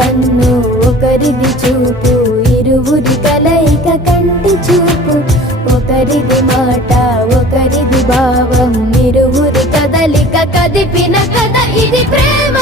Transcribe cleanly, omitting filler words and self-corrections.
కన్ను ఒకరిది చూపు, ఇరువురి కలయిక కంటి చూపు. ఒకరిది మాట ఒకరిది భావం, ఇరువురి కదలిక కదిపిన కథ ఇది ప్రేమ.